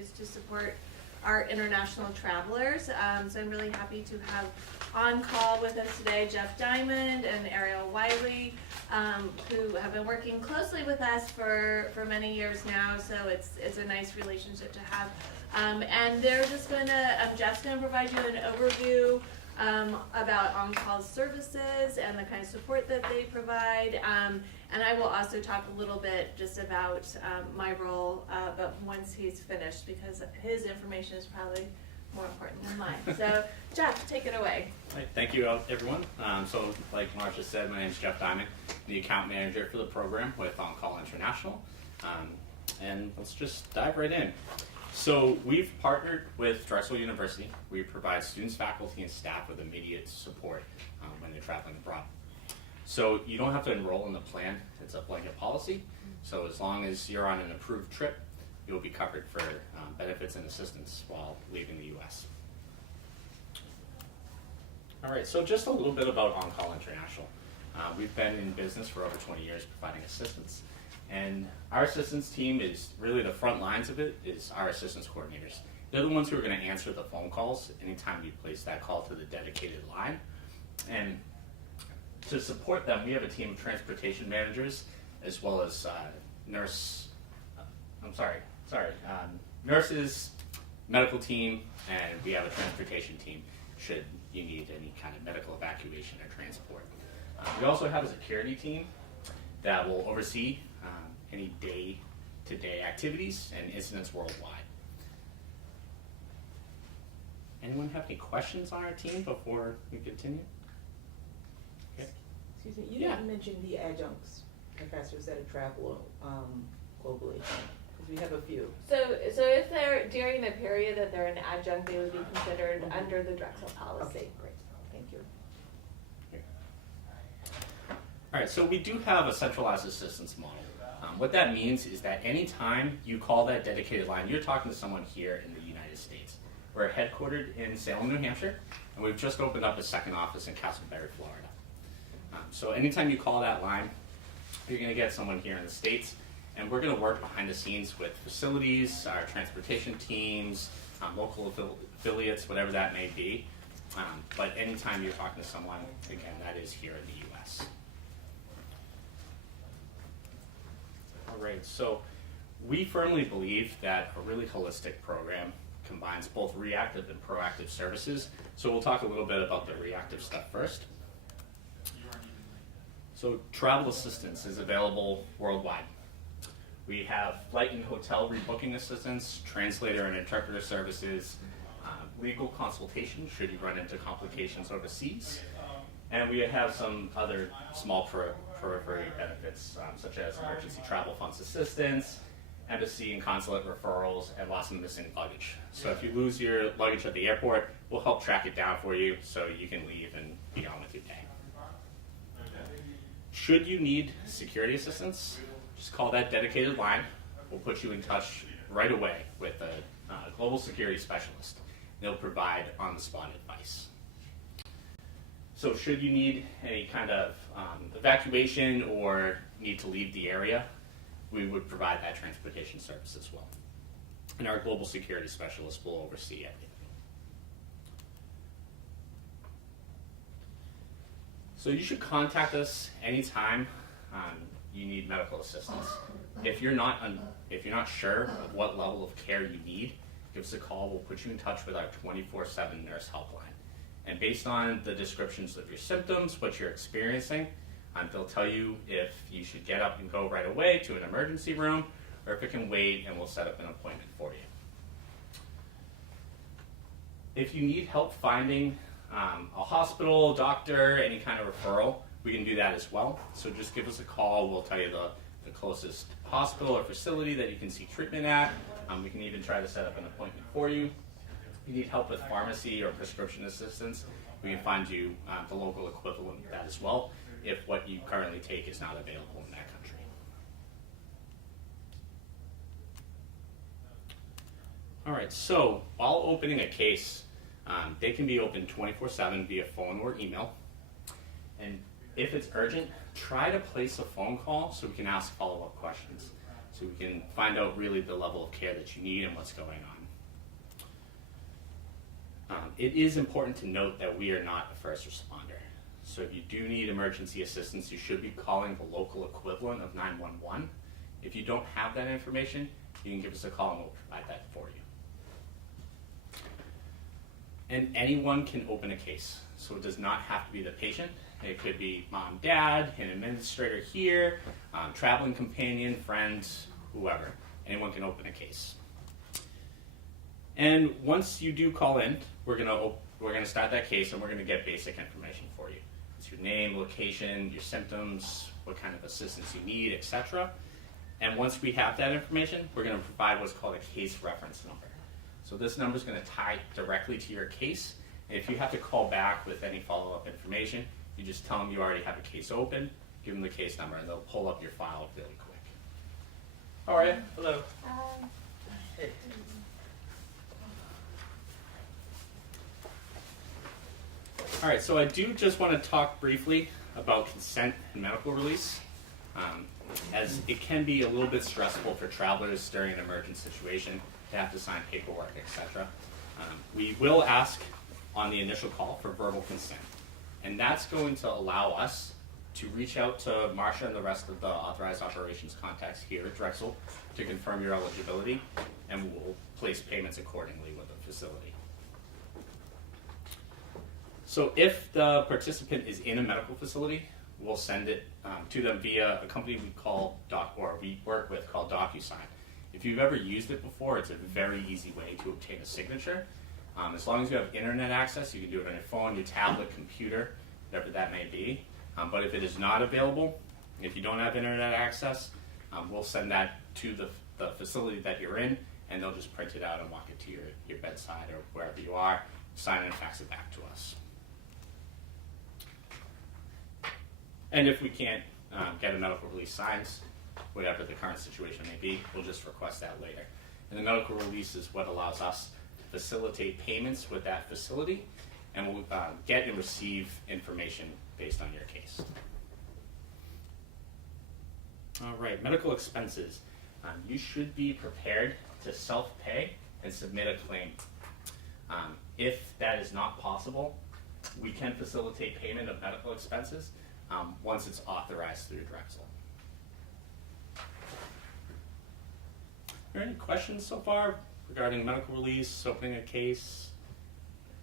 is to support our international travelers. So I'm really happy to have on call with us today Jeff Diamond and Ariel Wiley, who have been working closely with us for many years now. So it's a nice relationship to have. And they're just Jeff's gonna provide you an overview about on-call services and the kind of support that they provide. And I will also talk a little bit just about my role, but once he's finished, because his information is probably more important than mine. So, Jeff, take it away. Right, thank you, everyone. So, like Marcia said, my name is Jeff Diamond, the account manager for the program with On Call International. And let's just dive right in. So, we've partnered with Drexel University. We provide students, faculty, and staff with immediate support when they're traveling abroad. So you don't have to enroll in the plan. It's a blanket policy. So as long as you're on an approved trip, you'll be covered for benefits and assistance while leaving the U.S. All right, so just a little bit about On Call International. We've been in business for over 20 years providing assistance. And our assistance team is really the front lines of it is our assistance coordinators. They're the ones who are going to answer the phone calls anytime you place that call to the dedicated line. And to support them, we have a team of transportation managers as well as nurses, medical team, and we have a transportation team should you need any kind of medical evacuation or transport. We also have a security team that will oversee any day-to-day activities and incidents worldwide. Anyone have any questions on our team before we continue? Excuse me, you didn't mention the adjuncts professors that travel globally, because we have a few. So if they're during the period that they're an adjunct, they would be considered under the Drexel policy. Okay, great, thank you. All right, so we do have a centralized assistance model. What that means is that anytime you call that dedicated line, you're talking to someone here in the United States. We're headquartered in Salem, New Hampshire, and we've just opened up a second office in Castleberry, Florida. So anytime you call that line, you're going to get someone here in the States, and we're going to work behind the scenes with facilities, our transportation teams, local affiliates, whatever that may be. But anytime you're talking to someone, again, that is here in the U.S. All right, so we firmly believe that a really holistic program combines both reactive and proactive services. So we'll talk a little bit about the reactive stuff first. So travel assistance is available worldwide. We have flight and hotel rebooking assistance, translator and interpreter services, legal consultation should you run into complications overseas, and we have some other small periphery benefits such as emergency travel funds assistance, embassy and consulate referrals, and lost and missing luggage. So if you lose your luggage at the airport, we'll help track it down for you so you can leave and be on with your day. Should you need security assistance, just call that dedicated line. We'll put you in touch right away with a global security specialist. They'll provide on-the-spot advice. So should you need any kind of evacuation or need to leave the area, we would provide that transportation service as well. And our global security specialist will oversee everything. So you should contact us anytime you need medical assistance. If you're not sure of what level of care you need, give us a call. We'll put you in touch with our 24/7 nurse helpline. And based on the descriptions of your symptoms, what you're experiencing, they'll tell you if you should get up and go right away to an emergency room, or if it can wait, and we'll set up an appointment for you. If you need help finding a hospital, doctor, any kind of referral, we can do that as well. So just give us a call. We'll tell you the closest hospital or facility that you can seek treatment at. We can even try to set up an appointment for you. If you need help with pharmacy or prescription assistance, we can find you the local equivalent of that as well, if what you currently take is not available in that country. All right, so while opening a case, they can be opened 24/7 via phone or email. And if it's urgent, try to place a phone call so we can ask follow-up questions. so we can find out really the level of care that you need and what's going on. It is important to note that we are not a first responder. So if you do need emergency assistance, you should be calling the local equivalent of 911. If you don't have that information, you can give us a call and we'll provide that for you. And anyone can open a case, so it does not have to be the patient. It could be mom, dad, an administrator here, traveling companion, friends, whoever. Anyone can open a case. And once you do call in, we're gonna start that case and we're gonna get basic information for you. It's your name, location, your symptoms, what kind of assistance you need, etc. And once we have that information, we're gonna provide what's called a case reference number. So this number is gonna tie directly to your case. And if you have to call back with any follow-up information, you just tell them you already have a case open, give them the case number, and they'll pull up your file really quick. How are you? Hello. Hey. All right, so I do just want to talk briefly about consent and medical release, as it can be a little bit stressful for travelers during an emergent situation to have to sign paperwork, etc. We will ask on the initial call for verbal consent, and that's going to allow us to reach out to Marsha and the rest of the authorized operations contacts here at Drexel to confirm your eligibility, and we'll place payments accordingly with the facility. So if the participant is in a medical facility, we'll send it to them via a company we work with called DocuSign. If you've ever used it before, it's a very easy way to obtain a signature. As long as you have internet access, you can do it on your phone, your tablet, computer, whatever that may be. But if it is not available, if you don't have internet access, we'll send that to the facility that you're in, and they'll just print it out and walk it to your bedside or wherever you are, sign and fax it back to us. And if we can't get a medical release signed, whatever the current situation may be, we'll just request that later. And the medical release is what allows us to facilitate payments with that facility, and we'll get and receive information based on your case. All right, medical expenses. You should be prepared to self-pay and submit a claim. If that is not possible, we can facilitate payment of medical expenses once it's authorized through Drexel. Are there any questions so far regarding medical release, opening a case?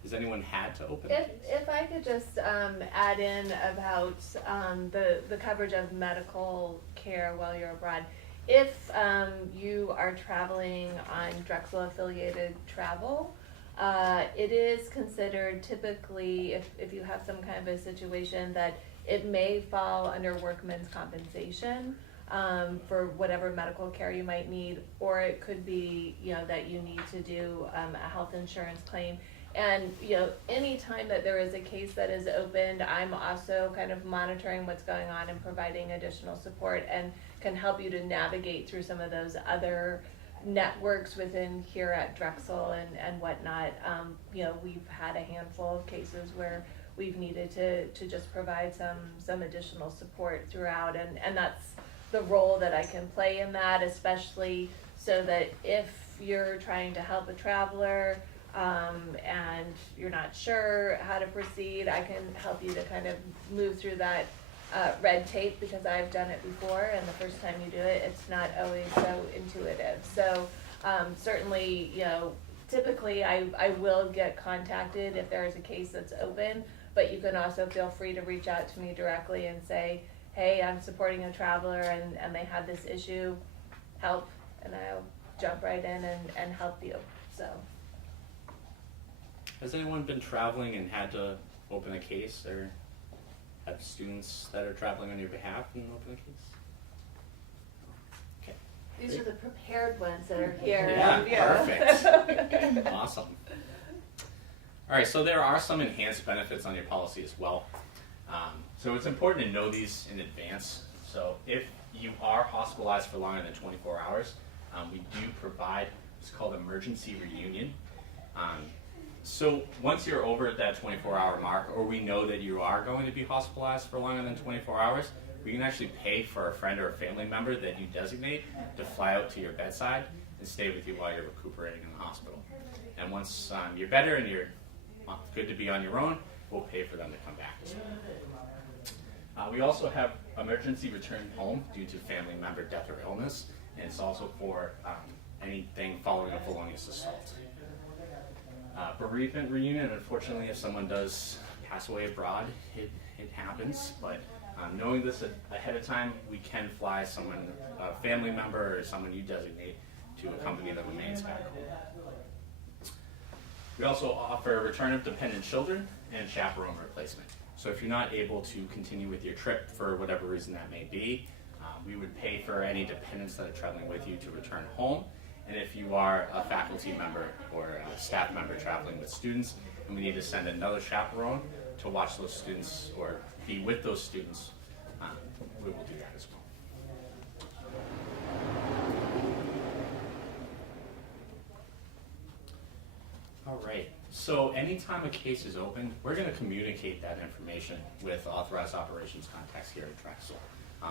Has anyone had to open a case? If I could just add in about the coverage of medical care while you're abroad. If you are traveling on Drexel affiliated travel, it is considered typically, if you have some kind of a situation, that it may fall under workman's compensation for whatever medical care you might need, or it could be, that you need to do a health insurance claim. And, any time that there is a case that is opened, I'm also kind of monitoring what's going on and providing additional support and can help you to navigate through some of those other networks within here at Drexel and whatnot. We've had a handful of cases where we've needed to just provide some additional support throughout, and that's the role that I can play in that, especially so that if you're trying to help a traveler and you're not sure how to proceed, I can help you to kind of move through that red tape, because I've done it before, and the first time you do it, it's not always so intuitive. So certainly, typically I will get contacted if there is a case that's open, but you can also feel free to reach out to me directly and say, hey, I'm supporting a traveler and they have this issue, help, and I'll jump right in and help you. So. Has anyone been traveling and had to open a case, or have students that are traveling on your behalf and open a case? Okay. These are the prepared ones that are here. Yeah, perfect. Awesome. All right, so there are some enhanced benefits on your policy as well. So it's important to know these in advance. So if you are hospitalized for longer than 24 hours, we do provide what's called emergency reunion. So once you're over that 24-hour mark, or we know that you are going to be hospitalized for longer than 24 hours, we can actually pay for a friend or a family member that you designate to fly out to your bedside and stay with you while you're recuperating in the hospital. And once you're better and you're good to be on your own, we'll pay for them to come back as well. We also have emergency return home due to family member death or illness, and it's also for anything following a felonious assault. Bereavement reunion, unfortunately, if someone does pass away abroad, it happens, but knowing this ahead of time, we can fly someone, a family member or someone you designate, to accompany the remains back home. We also offer return of dependent children and chaperone replacement. So if you're not able to continue with your trip for whatever reason that may be, we would pay for any dependents that are traveling with you to return home. And if you are a faculty member or a staff member traveling with students, and we need to send another chaperone to watch those students or be with those students, we will do that as well. All right, so anytime a case is open, we're going to communicate that information with authorized operations contacts here at Drexel,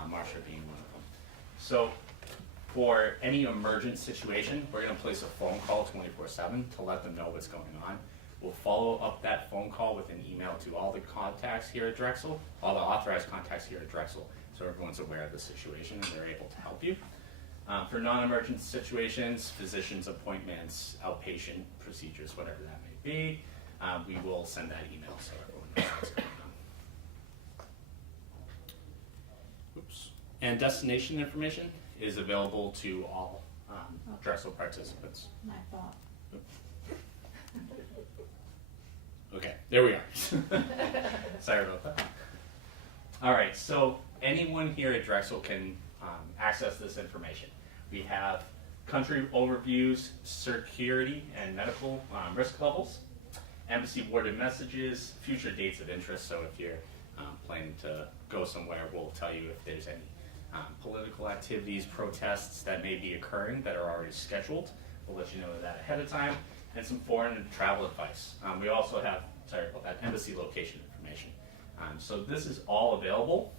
Marcia being one of them. So for any emergent situation, we're going to place a phone call 24/7 to let them know what's going on. We'll follow up that phone call with an email to all the contacts here at Drexel, all the authorized contacts here at Drexel, so everyone's aware of the situation and they're able to help you. For non-emergent situations, physician's appointments, outpatient procedures, whatever that may be, we will send that email so everyone knows what's going on. Oops. And destination information is available to all Drexel participants. My fault. Okay, there we are. Sorry about that. All right, so anyone here at Drexel can access this information. We have country overviews, security and medical risk levels, embassy warded messages, future dates of interest. So if you're planning to go somewhere, we'll tell you if there's any political activities, protests that may be occurring that are already scheduled. We'll let you know that ahead of time. And some foreign travel advice. We also have, embassy location information. So this is all available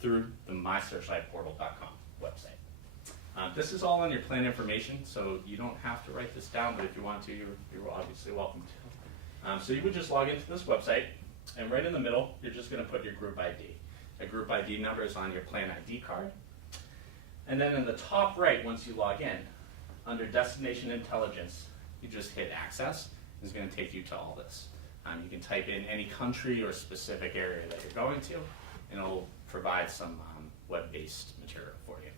through the mysearchlightportal.com website. This is all on your plan information, so you don't have to write this down, but if you want to, you're obviously welcome to. So you would just log into this website, and right in the middle, you're just going to put your group ID. A group ID number is on your plan ID card. And then in the top right, once you log in, under Destination Intelligence, you just hit Access. It's going to take you to all this. You can type in any country or specific area that you're going to, and it'll provide some web-based material for you.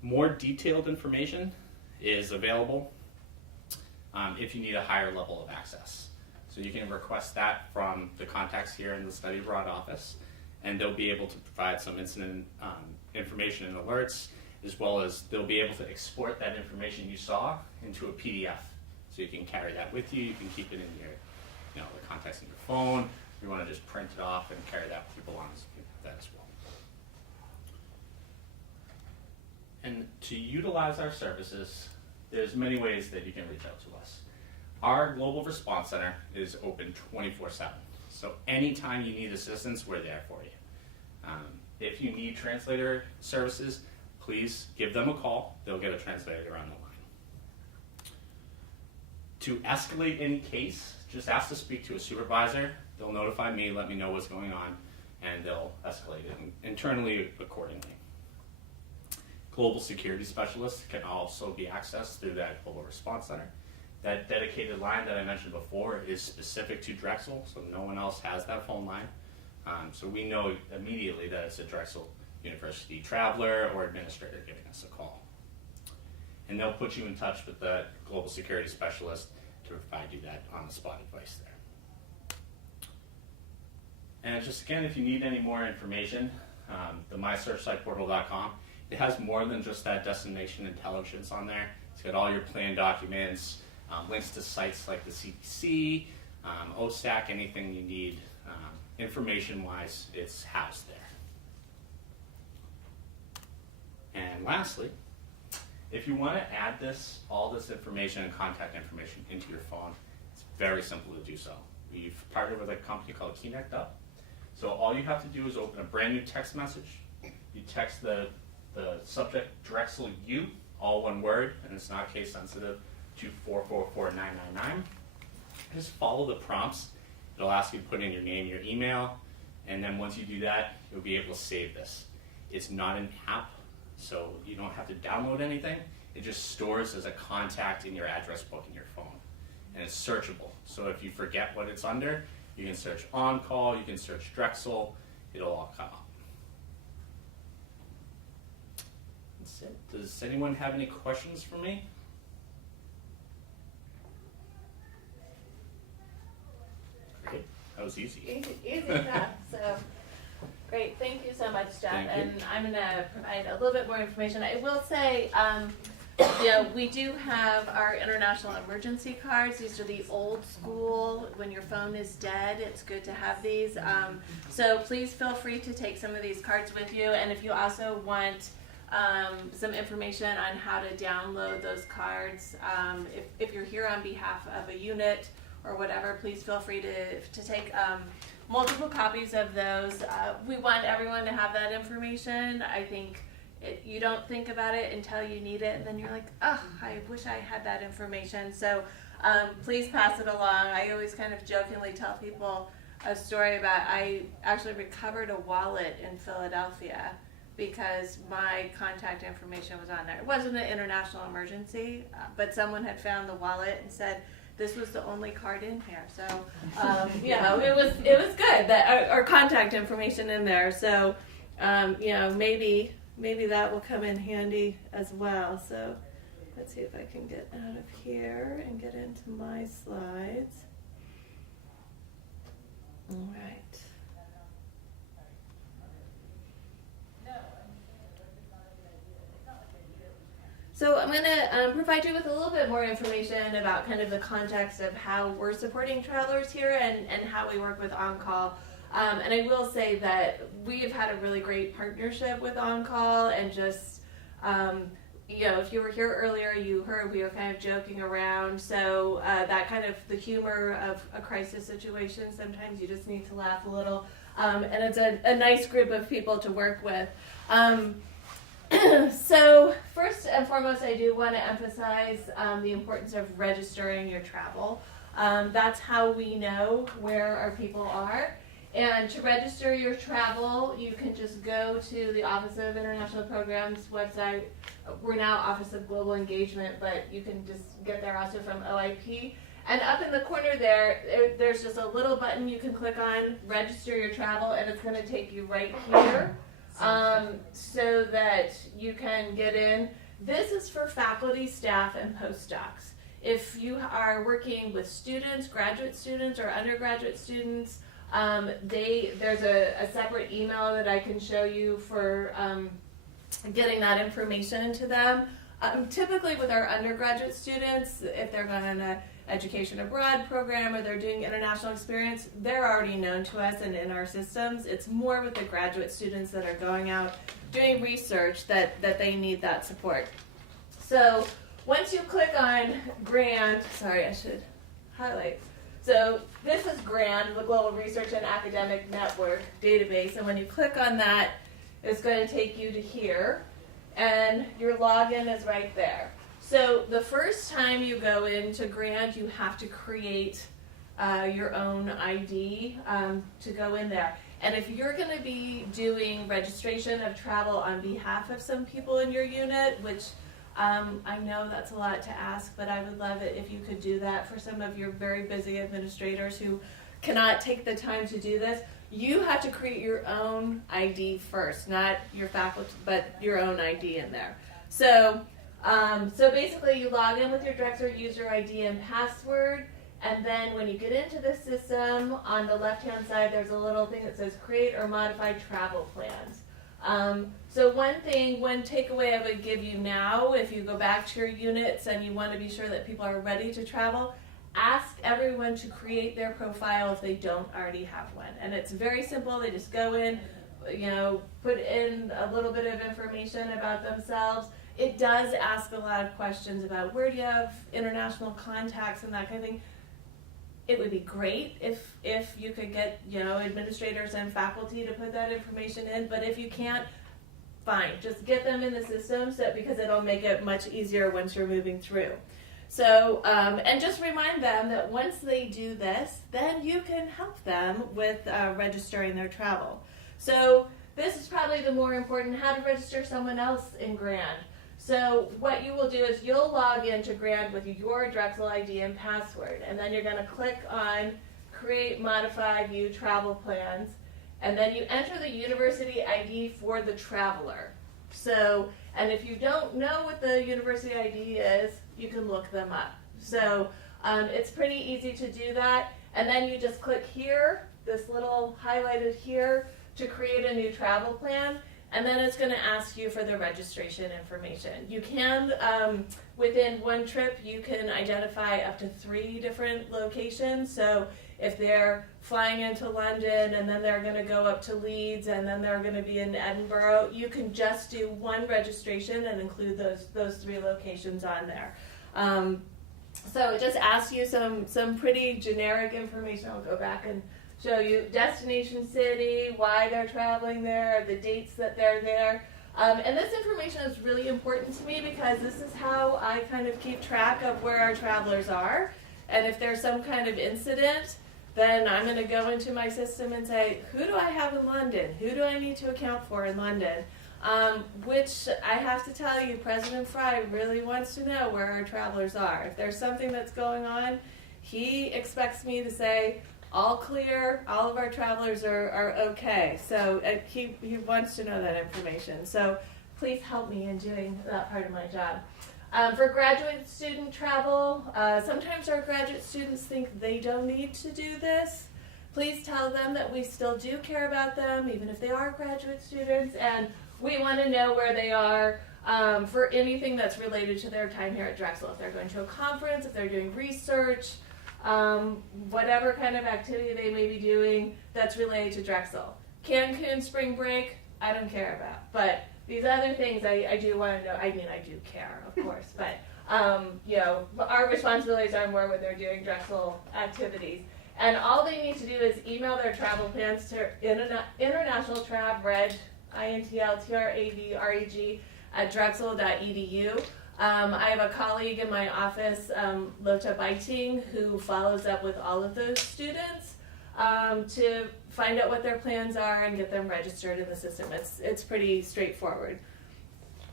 More detailed information is available if you need a higher level of access. So you can request that from the contacts here in the study abroad office, and they'll be able to provide some incident information and alerts, as well as they'll be able to export that information you saw into a PDF. So you can carry that with you. You can keep it in your, the contacts in your phone. If you want to just print it off and carry that with you belong, you can have that as well. And to utilize our services, there's many ways that you can reach out to us. Our Global Response Center is open 24/7. So anytime you need assistance, we're there for you. If you need translator services, please give them a call. They'll get a translator on the line. To escalate any case, just ask to speak to a supervisor. They'll notify me, let me know what's going on, and they'll escalate it internally accordingly. Global security specialists can also be accessed through that Global Response Center. That dedicated line that I mentioned before is specific to Drexel, so no one else has that phone line. So we know immediately that it's a Drexel University traveler or administrator giving us a call. And they'll put you in touch with the global security specialist to provide you that on-the-spot advice there. And just again, if you need any more information, the mysearchlightportal.com, it has more than just that destination intelligence on there. It's got all your plan documents, links to sites like the CDC, OSAC, anything you need information-wise, it's housed there. And lastly, If you want to add all this information and contact information into your phone, it's very simple to do so. We've partnered with a company called Kinect Up. So all you have to do is open a brand new text message. You text the subject Drexel U, all one word, and it's not case sensitive, to 444-999. Just follow the prompts. It'll ask you to put in your name, your email, and then once you do that, you'll be able to save this. It's not an app, so you don't have to download anything. It just stores as a contact in your address book in your phone. And it's searchable. So if you forget what it's under, you can search On Call, you can search Drexel, it'll all come up. That's it. Does anyone have any questions for me? Great. That was easy. Easy enough. So great. Thank you so much, Jeff. Thank you. And I'm going to provide a little bit more information. I will say, we do have our international emergency cards. These are the old school. When your phone is dead, it's good to have these. So please feel free to take some of these cards with you. And if you also want some information on how to download those cards, if you're here on behalf of a unit or whatever, please feel free to take multiple copies of those. We want everyone to have that information. I think you don't think about it until you need it, and then you're like, oh, I wish I had that information. So please pass it along. I always kind of jokingly tell people a story about I actually recovered a wallet in Philadelphia because my contact information was on there. It wasn't an international emergency, but someone had found the wallet and said, this was the only card in here. So, it was good that our contact information in there. So, maybe that will come in handy as well. So let's see if I can get out of here and get into my slides. All right. So I'm going to provide you with a little bit more information about kind of the context of how we're supporting travelers here and how we work with On Call. And I will say that we have had a really great partnership with On Call, and just, if you were here earlier, you heard we were kind of joking around. So that kind of the humor of a crisis situation, sometimes you just need to laugh a little. And it's a nice group of people to work with. So first and foremost, I do want to emphasize the importance of registering your travel. That's how we know where our people are. And to register your travel, you can just go to the Office of International Programs website. We're now Office of Global Engagement, but you can just get there also from OIP. And up in the corner there's just a little button you can click on, register your travel, and it's going to take you right here. So that you can get in. This is for faculty, staff, and postdocs. If you are working with students, graduate students, or undergraduate students, there's a separate email that I can show you for getting that information to them. Typically with our undergraduate students, if they're going on an education abroad program or they're doing international experience, they're already known to us and in our systems. It's more with the graduate students that are going out doing research that they need that support. So once you click on GRAND, I should highlight. So this is GRAND, the Global Research and Academic Network database, and when you click on that, it's going to take you to here, and your login is right there. So the first time you go into GRAND, you have to create your own ID to go in there. And if you're going to be doing registration of travel on behalf of some people in your unit, which I know that's a lot to ask, but I would love it if you could do that for some of your very busy administrators who cannot take the time to do this. You have to create your own ID first, not your faculty, but your own ID in there. So basically you log in with your Drexel user ID and password, and then when you get into the system, on the left-hand side, there's a little thing that says create or modify travel plans. So one takeaway I would give you now, if you go back to your units and you want to be sure that people are ready to travel, ask everyone to create their profile if they don't already have one. And it's very simple. They just go in, put in a little bit of information about themselves. it does ask a lot of questions about where do you have international contacts and that kind of thing. It would be great if you could get, administrators and faculty to put that information in, but if you can't, fine, just get them in the system because it'll make it much easier once you're moving through. So, and just remind them that once they do this, then you can help them with registering their travel. So this is probably the more important, how to register someone else in Grand. So what you will do is you'll log into Grand with your Drexel ID and password, and then you're going to click on Create, Modify, View Travel Plans, and then you enter the university ID for the traveler. So, and if you don't know what the university ID is, you can look them up. So it's pretty easy to do that, and then you just click here, this little highlighted here, to create a new travel plan. And then it's going to ask you for the registration information. You can, within one trip, you can identify up to 3 different locations. So if they're flying into London and then they're going to go up to Leeds and then they're going to be in Edinburgh, you can just do one registration and include those 3 locations on there. So it just asks you some pretty generic information. I'll go back and show you destination city, why they're traveling there, the dates that they're there. And this information is really important to me because this is how I kind of keep track of where our travelers are. And if there's some kind of incident, then I'm going to go into my system and say, who do I have in London? Who do I need to account for in London? Which I have to tell you, President Fry really wants to know where our travelers are. If there's something that's going on, he expects me to say, all clear, all of our travelers are okay. So he wants to know that information. So please help me in doing that part of my job. For graduate student travel, sometimes our graduate students think they don't need to do this. Please tell them that we still do care about them, even if they are graduate students, and we want to know where they are for anything that's related to their time here at Drexel. If they're going to a conference, if they're doing research, whatever kind of activity they may be doing that's related to Drexel. Cancun spring break, I don't care about. But these other things I do want to know. I mean, I do care, of course. But, our responsibilities are more when they're doing Drexel activities. And all they need to do is email their travel plans to International Trav Reg, INTLTRAVREG, at drexel.edu. I have a colleague in my office, Lota Biting, who follows up with all of those students to find out what their plans are and get them registered in the system. It's pretty straightforward.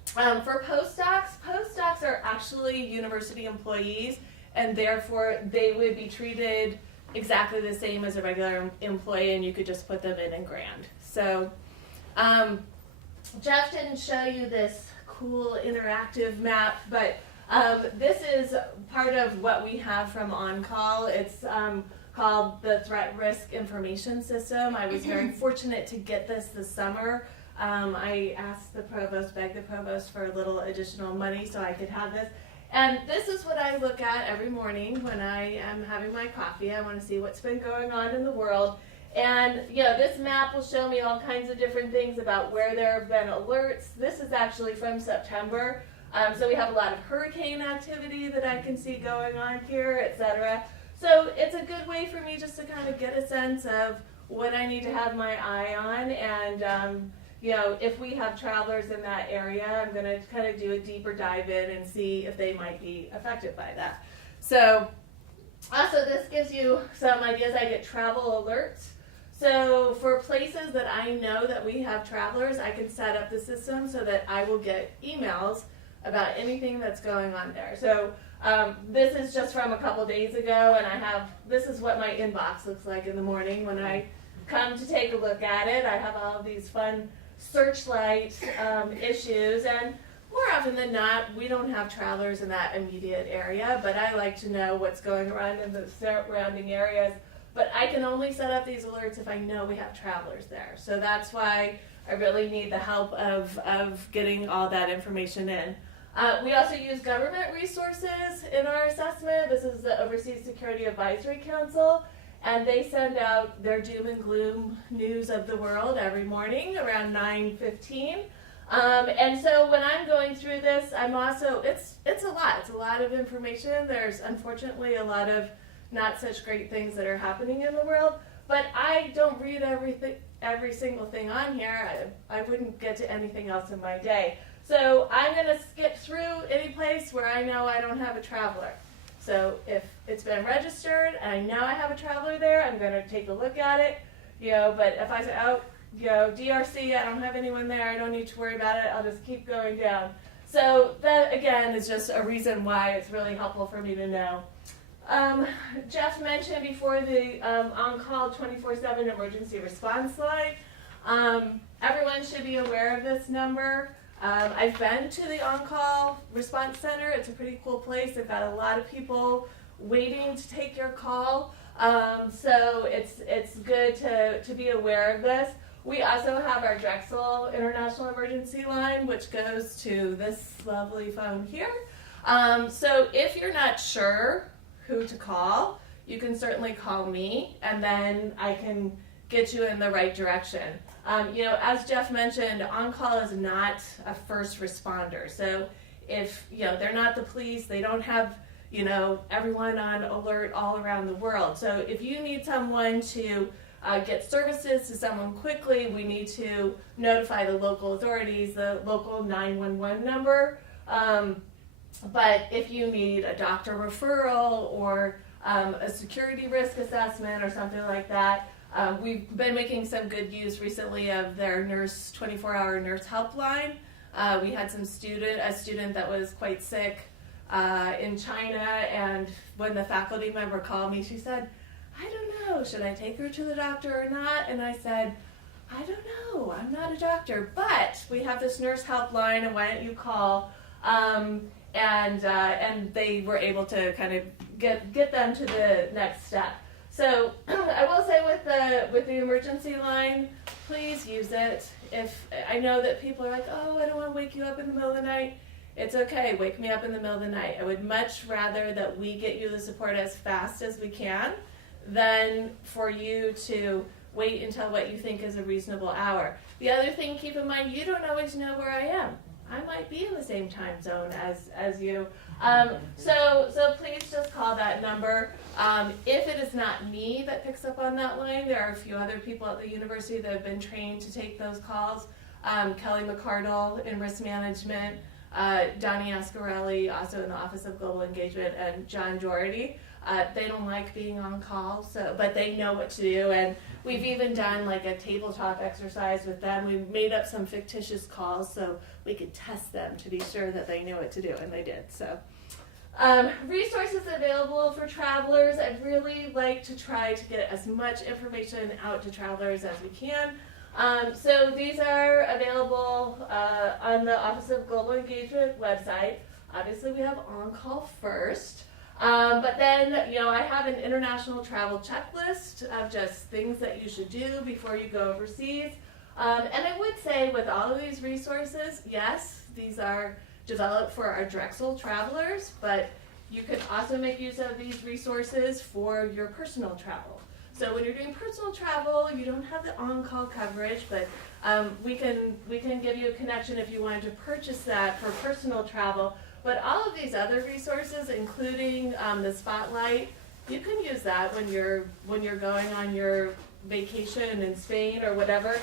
For postdocs are actually university employees, and therefore they would be treated exactly the same as a regular employee, and you could just put them in Grand. So Jeff didn't show you this cool interactive map, but this is part of what we have from On Call. It's called the Threat Risk Information System. I was very fortunate to get this summer. I asked begged the provost for a little additional money so I could have this. And this is what I look at every morning when I am having my coffee. I want to see what's been going on in the world. And, this map will show me all kinds of different things about where there have been alerts. This is actually from September. So we have a lot of hurricane activity that I can see going on here, etc. So it's a good way for me just to kind of get a sense of what I need to have my eye on. And, if we have travelers in that area, I'm going to kind of do a deeper dive in and see if they might be affected by that. So also this gives you some ideas. I get travel alerts. So for places that I know that we have travelers, I can set up the system so that I will get emails about anything that's going on there. So this is just from a couple days ago, and this is what my inbox looks like in the morning when I come to take a look at it. I have all of these fun Searchlight issues, and more often than not, we don't have travelers in that immediate area, but I like to know what's going around in the surrounding areas. But I can only set up these alerts if I know we have travelers there. So that's why I really need the help of getting all that information in. We also use government resources in our assessment. This is the Overseas Security Advisory Council, and they send out their doom and gloom news of the world every morning around 9:15. And so when I'm going through this, I'm also, it's a lot. It's a lot of information. There's unfortunately a lot of not such great things that are happening in the world, but I don't read every single thing on here. I wouldn't get to anything else in my day. So I'm going to skip through any place where I know I don't have a traveler. So if it's been registered and I know I have a traveler there, I'm going to take a look at it. But if I say, oh, DRC, I don't have anyone there, I don't need to worry about it, I'll just keep going down. So that, again, is just a reason why it's really helpful for me to know. Jeff mentioned before the on-call 24/7 emergency response line. Everyone should be aware of this number. I've been to the on-call response center. It's a pretty cool place. They've got a lot of people waiting to take your call. So it's good to be aware of this. We also have our Drexel International Emergency Line, which goes to this lovely phone here. So if you're not sure who to call, you can certainly call me, and then I can get you in the right direction. As Jeff mentioned, on-call is not a first responder. So if, they're not the police, they don't have, everyone on alert all around the world. So if you need someone to get services to someone quickly, we need to notify the local authorities, the local 911 number. But if you need a doctor referral or a security risk assessment or something like that, we've been making some good use recently of their 24-hour nurse helpline. We had a student that was quite sick in China, and when the faculty member called me, she said, I don't know, should I take her to the doctor or not? And I said, I don't know, I'm not a doctor, but we have this nurse helpline, and why don't you call? And they were able to kind of get them to the next step. So I will say with the emergency line, please use it. If I know that people are like, oh, I don't want to wake you up in the middle of the night. It's okay, wake me up in the middle of the night. I would much rather that we get you the support as fast as we can than for you to wait until what you think is a reasonable hour. The other thing, keep in mind, you don't always know where I am. I might be in the same time zone as you. So please just call that number. If it is not me that picks up on that line, there are a few other people at the university that have been trained to take those calls. Kelly McCardle in risk management, Donnie Ascarelli, also in the Office of Global Engagement, and John Doherty. They don't like being on call, but they know what to do, and we've even done like a tabletop exercise with them. We made up some fictitious calls so we could test them to be sure that they knew what to do, and they did. So, resources available for travelers. I'd really like to try to get as much information out to travelers as we can. So these are available on the Office of Global Engagement website. Obviously, we have on-call first. But then, I have an international travel checklist of just things that you should do before you go overseas. And I would say with all of these resources, yes, these are developed for our Drexel travelers, but you could also make use of these resources for your personal travel. So when you're doing personal travel, you don't have the on-call coverage, but we can give you a connection if you wanted to purchase that for personal travel. But all of these other resources, including the Spotlight, you can use that when you're going on your vacation in Spain or whatever,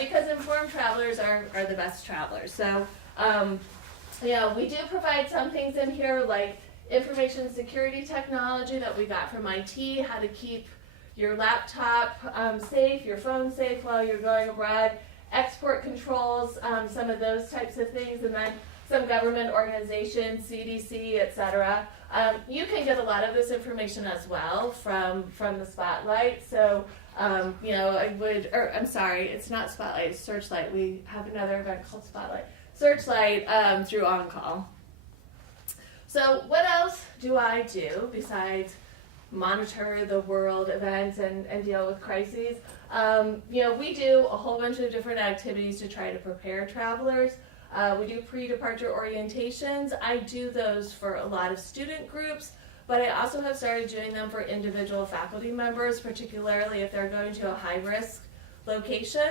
because informed travelers are the best travelers. So, we do provide some things in here like information security technology that we got from IT, how to keep your laptop safe, your phone safe while you're going abroad, export controls, some of those types of things, and then some government organizations, CDC, etc. You can get a lot of this information as well from the Spotlight. So, it's not Spotlight, it's Searchlight. We have another event called Spotlight. Searchlight through On-Call. So what else do I do besides monitor the world events and deal with crises? We do a whole bunch of different activities to try to prepare travelers. We do pre-departure orientations. I do those for a lot of student groups, but I also have started doing them for individual faculty members, particularly if they're going to a high-risk location.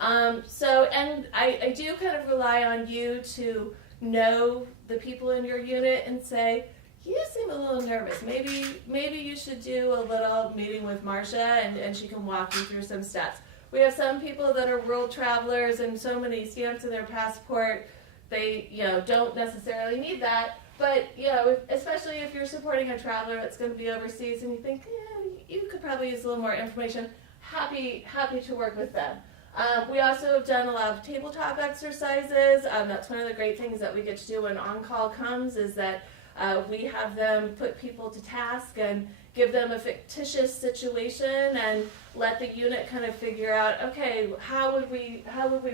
And I do kind of rely on you to know the people in your unit and say, you seem a little nervous. Maybe you should do a little meeting with Marcia and she can walk you through some steps. We have some people that are world travelers and so many stamps in their passport, they don't necessarily need that. But especially if you're supporting a traveler that's going to be overseas and you think, you could probably use a little more information, happy to work with them. We also have done a lot of tabletop exercises. That's one of the great things that we get to do when on-call comes is that we have them put people to task and give them a fictitious situation and let the unit kind of figure out, okay, how would we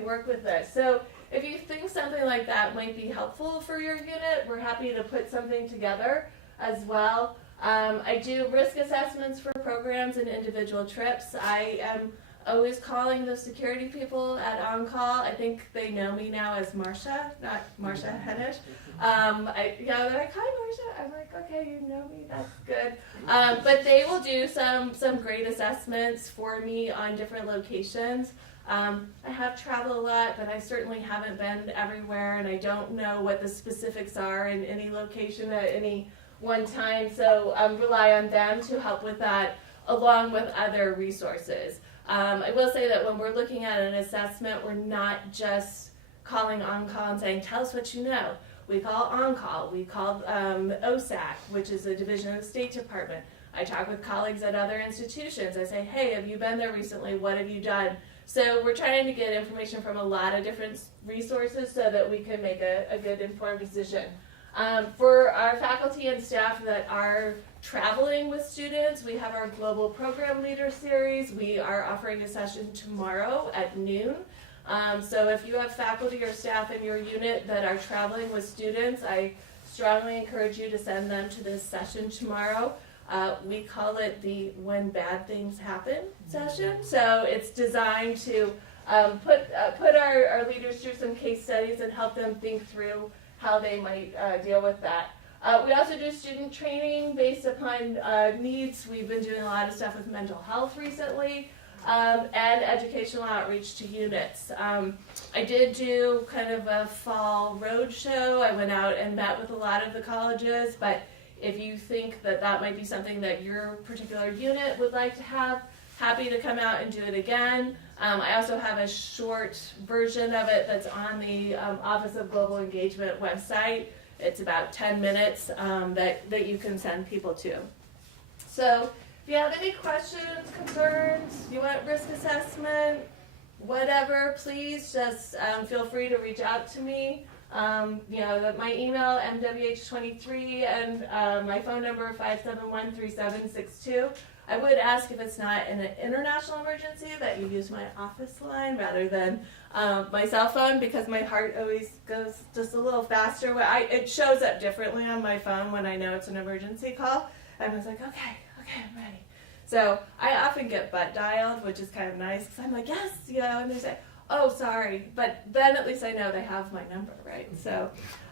work with this? So if you think something like that might be helpful for your unit, we're happy to put something together as well. I do risk assessments for programs and individual trips. I am always calling the security people at on-call. I think they know me now as Marcia, not Marcia Hennish. They're like, hi Marcia. I'm like, okay, you know me, that's good. But they will do some great assessments for me on different locations. I have traveled a lot, but I certainly haven't been everywhere, and I don't know what the specifics are in any location at any one time, so rely on them to help with that, along with other resources. I will say that when we're looking at an assessment, we're not just calling on-call and saying, tell us what you know. We call on-call. We call OSAC, which is a division of the State Department. I talk with colleagues at other institutions. I say, hey, have you been there recently? What have you done? So we're trying to get information from a lot of different resources so that we can make a good informed decision. For our faculty and staff that are traveling with students, we have our Global Program Leader Series. We are offering a session tomorrow at noon. So if you have faculty or staff in your unit that are traveling with students, I strongly encourage you to send them to this session tomorrow. We call it the When Bad Things Happen session. So it's designed to put our leaders through some case studies and help them think through how they might deal with that. We also do student training based upon needs. We've been doing a lot of stuff with mental health recently, and educational outreach to units. I did do kind of a fall road show. I went out and met with a lot of the colleges, but if you think that that might be something that your particular unit would like to have, happy to come out and do it again. I also have a short version of it that's on the Office of Global Engagement website. It's about 10 minutes that you can send people to. So if you have any questions, concerns, you want risk assessment, whatever, please just feel free to reach out to me. My email, mwh23, and my phone number, 571-3762. I would ask if it's not an international emergency that you use my office line rather than my cell phone, because my heart always goes just a little faster. It shows up differently on my phone when I know it's an emergency call. And I was like, okay, I'm ready. So I often get butt dialed, which is kind of nice, because I'm like, yes, and they say, oh, sorry. But then at least I know they have my number, right? So,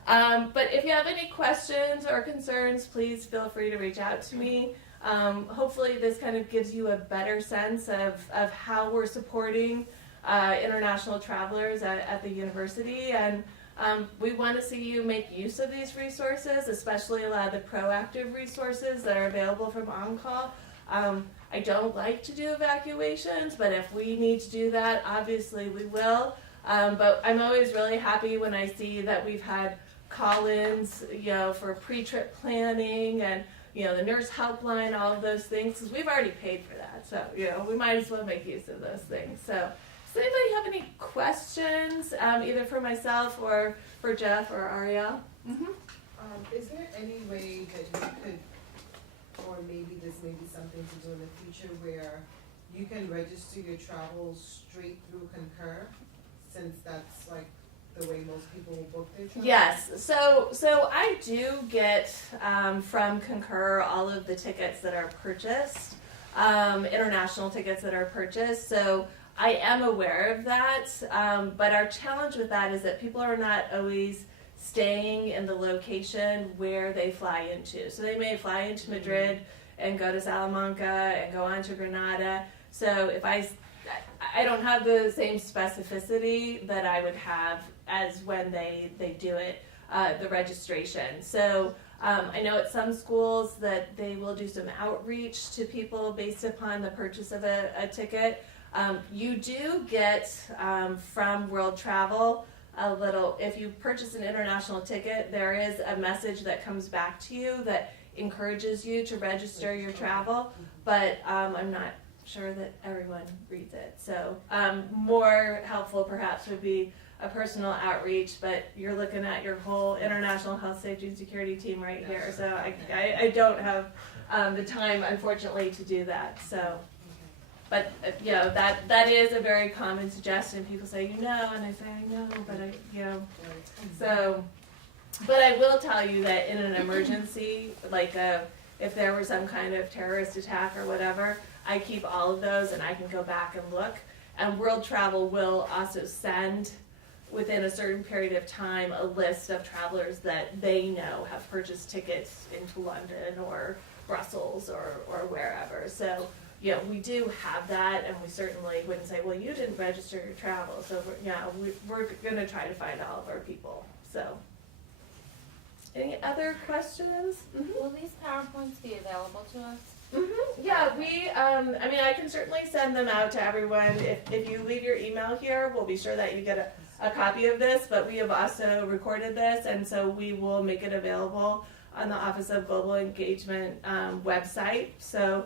but if you have any questions or concerns, please feel free to reach out to me. Hopefully this kind of gives you a better sense of how we're supporting international travelers at the university, and we want to see you make use of these resources, especially a lot of the proactive resources that are available from on-call. I don't like to do evacuations, but if we need to do that, obviously we will. But I'm always really happy when I see that we've had call-ins, for pre-trip planning and the nurse helpline, all of those things, because we've already paid for that. So, we might as well make use of those things. So, does anybody have any questions, either for myself or for Jeff or Ariel? Mm-hmm. Is there any way that you could, or maybe this may be something to do in the future, where you can register your travels straight through Concur, since that's like the way most people will book their travels? Yes, so I do get from Concur all of the tickets that are purchased, international tickets that are purchased. So I am aware of that, but our challenge with that is that people are not always staying in the location where they fly into. So they may fly into Madrid and go to Salamanca and go on to Granada. So if I I don't have the same specificity that I would have as when they do it, the registration. So I know at some schools that they will do some outreach to people based upon the purchase of a ticket. You do get from World Travel a little, if you purchase an international ticket, there is a message that comes back to you that encourages you to register your travel, but I'm not sure that everyone reads it. So more helpful perhaps would be a personal outreach, but you're looking at your whole international health, safety, and security team right here. So I don't have the time, unfortunately, to do that. So, but you know, that is a very common suggestion. People say, and I say, I know, but so, but I will tell you that in an emergency, like if there were some kind of terrorist attack or whatever, I keep all of those and I can go back and look. And World Travel will also send, within a certain period of time, a list of travelers that they know have purchased tickets into London or Brussels or wherever. So, we do have that, and we certainly wouldn't say, well, you didn't register your travel. So, we're going to try to find all of our people. So, any other questions? Mm-hmm. Will these PowerPoints be available to us? Mm-hmm. Yeah, I can certainly send them out to everyone. If you leave your email here, we'll be sure that you get a copy of this, but we have also recorded this, and so we will make it available on the Office of Global Engagement website. So,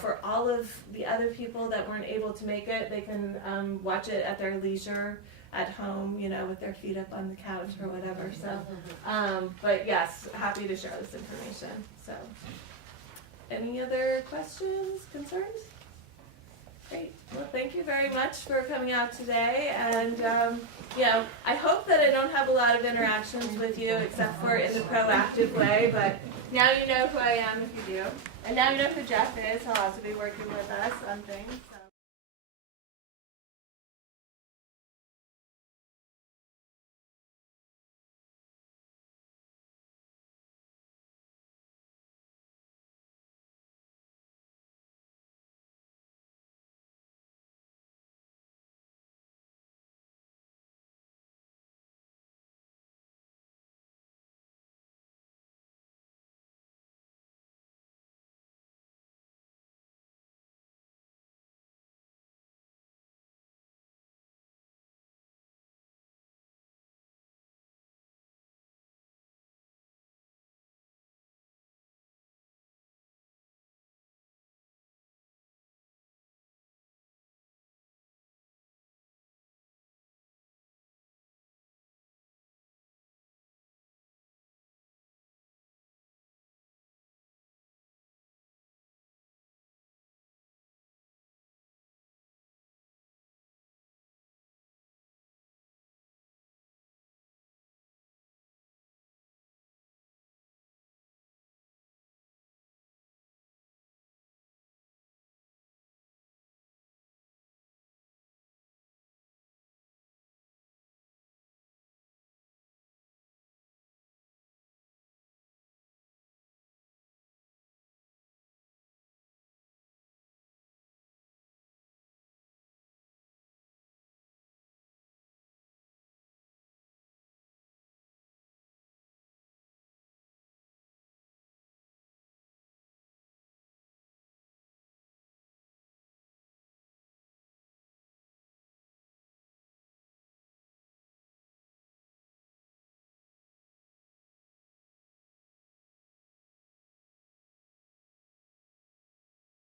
for all of the other people that weren't able to make it, they can watch it at their leisure at home, with their feet up on the couch or whatever. So, but yes, happy to share this information. So, any other questions, concerns? Great. Well, thank you very much for coming out today. And, I hope that I don't have a lot of interactions with you except for in the proactive way. But now you know who I am if you do. And now you know who Jeff is. He'll also be working with us on things.